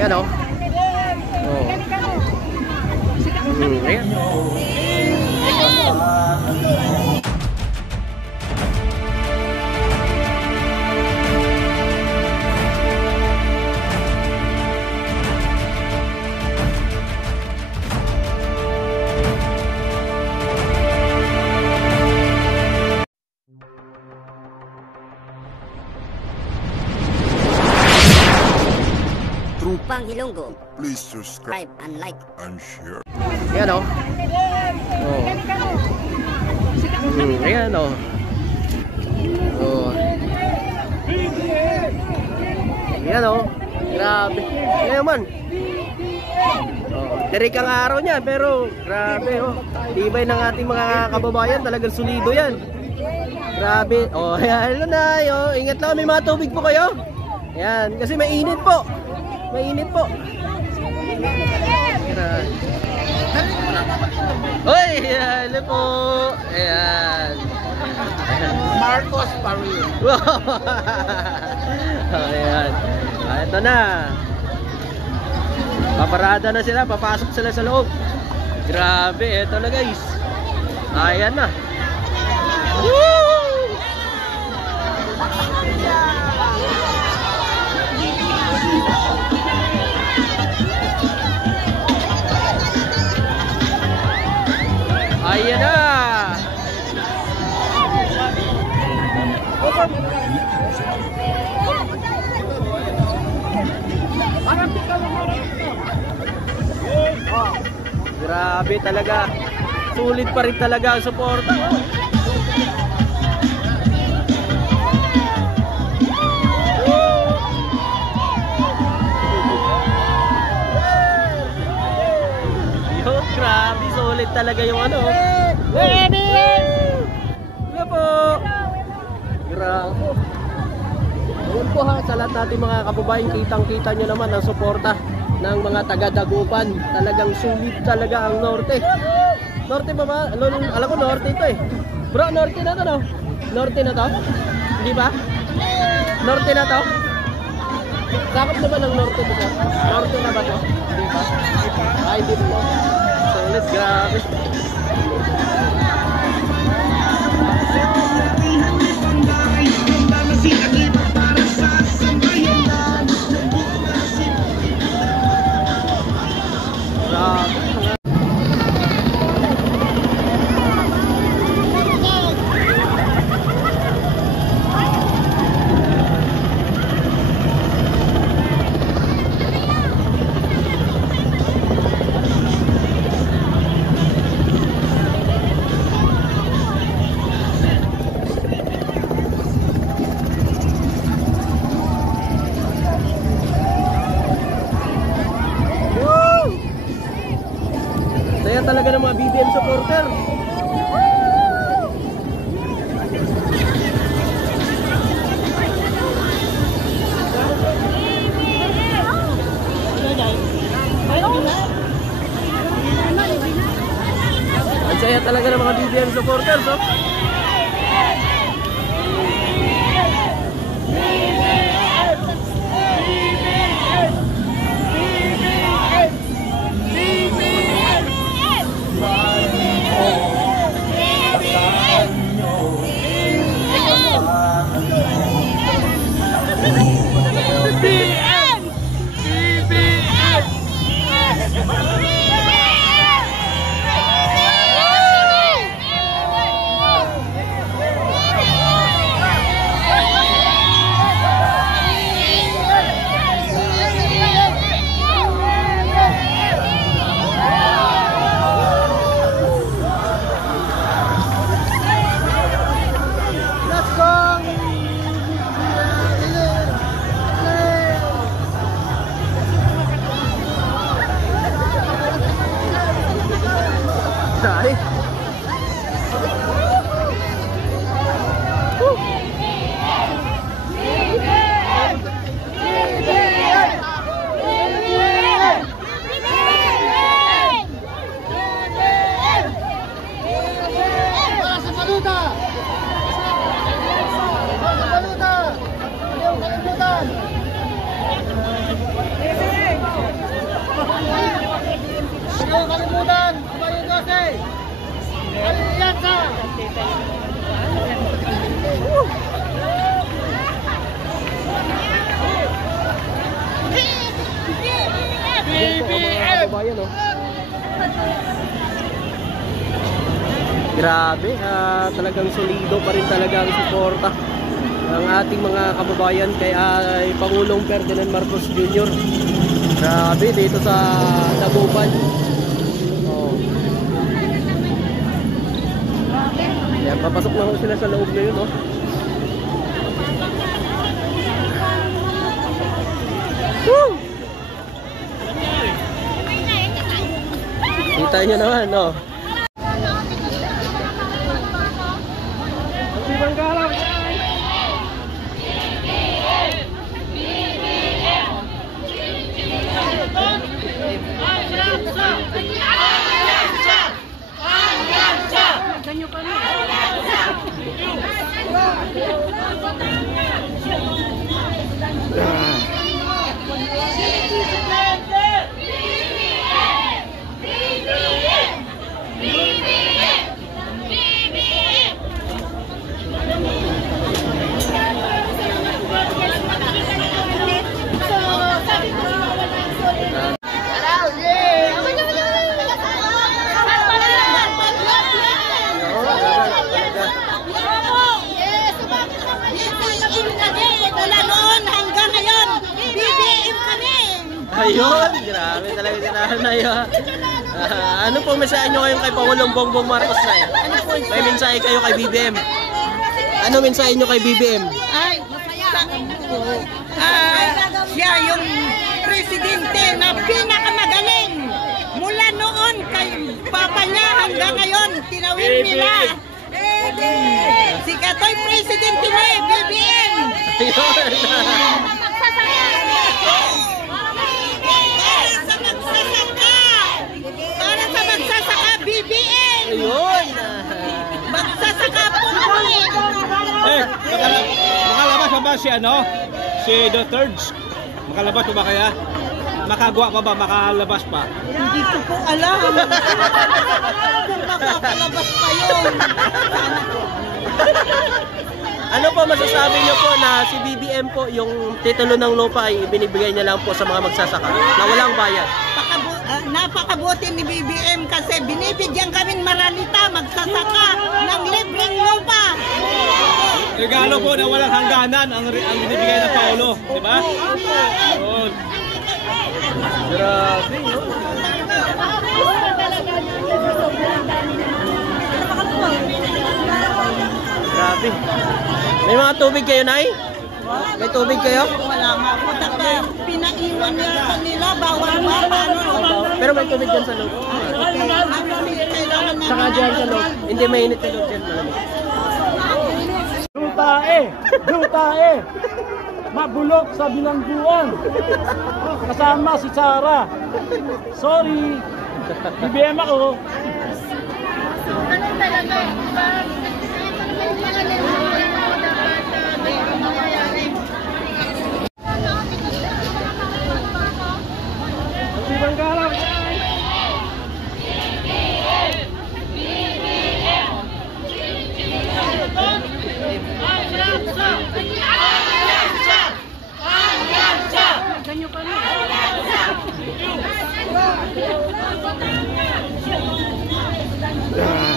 Yan o. Oh. Ayan. Trupang Ilonggo. Please subscribe and like and share. Ayan o. Oh. Ayan o. Oh. Ayan o. Grabe. Ayan man. Oh. Tirik ang araw niya pero grabe o. Tibay ng ating mga kababayan. Talagang solido yan. Grabe. Oh, ayan na. Oh. Ingat lang. May mga tubig po kayo. Ayan. Kasi mainit po. Mainit po. Hoy, hello po. Ayan. Marcos Paril. Ayan. Ito na. Paparada na sila. Papasok sila sa loob. Grabe. Ito na guys. Ayan na. Woo! Ayan na. Grabe talaga. Sulit pa rin talaga ang suporta. Grabe, solid talaga yung ano. Baby! Hello po! Grabe. Ayun po ha, sa lahat natin mga kababayan, kitang-kita nyo naman ang suporta ng mga taga-Dagupan. Talagang sulit talaga ang Norte. Norte ba ba? Alam ko Norte ito eh. Bro, Norte na to no? Norte na to? Hindi ba? Norte na to? Sakop na ba ng Norte dito? Norte na ba to? Hindi ba? Ay, dito po. Solid, grabe. Saya talaga ng mga BBM supporter. Ang saya talaga ng mga BBM supporters, oh. Dahil kababayan, oh. Grabe, talagang solido pa rin talaga ang suporta ng ating mga kababayan kay Pangulong Ferdinand Marcos Jr. Grabe dito sa Dagupan. Oh. Yan, papasok na ho sila sa loob ngayon, oh. Woo! Kita nyo naman, no? Ayun, grabe talaga si nanay. Ano po mensahe nyo ngayon kay Pangulong Bongbong Marcos na yan? May mensahe kayo kay BBM? Ano mensahe nyo kay BBM? Siya yung presidente na pinakamagaling. Mula noon kay papa niya hanggang ngayon, tinawid nila. Si Katoy presidente na BBM. Ayun. Para sa magsasaka, BBM! Ayun! Magsasaka po kami! Makalabas pa ba si si The Thirds? Makalabas pa ba kaya? Makagawa pa ba? Makalabas pa? Hindi ko po alam. Kung makakalabas pa yun. Ano po masasabi niyo po na si BBM po yung titulo ng lupa ay ibinibigay niya lang po sa mga magsasaka na walang bayad? Napakabuti ni BBM kasi binibigyan kaming maralita magsasaka ng libreng lupa. Regalo po na walang hangganan ang binibigay ng Paolo, di ba? Yun. Grabe, no? Grabe. May mga tubig kayo, Nay? May tubig kayo? Wala nga po. Pinaiwan niya kanila. Bawal ba? Pero may tubig dyan sa loob. Saka dyan sa loob. Hindi mainit sa loob dyan. Dutae, mabulok sa bilangguan. Kasama si Sarah. Sorry, BBM ako. Yeah.